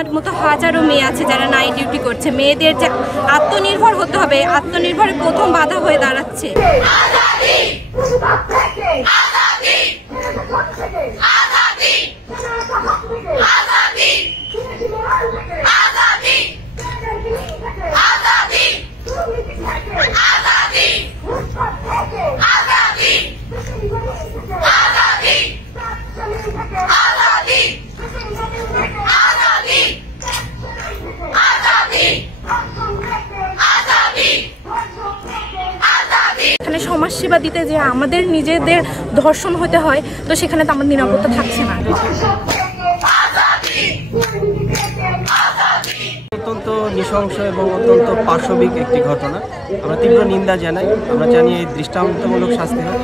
আমার মতো হাজারো মেয়ে আছে যারা নাইট ডিউটি করছে। মেয়েদের যে আত্মনির্ভর হতে হবে, আত্মনির্ভরের প্রথম বাধা হয়ে দাঁড়াচ্ছে। এখানে সমাজসেবা দিতে যে আমাদের নিজেদের ধর্ষণ হতে হয়, তো সেখানে তো আমার নিরাপত্তা থাকছে না। অত্যন্ত নৃশংস এবং অত্যন্ত পাশবিক একটি ঘটনা। আমরা তীব্র নিন্দা জানাই। আমরা জানি এই দৃষ্টান্তমূলক শাস্তি হোক।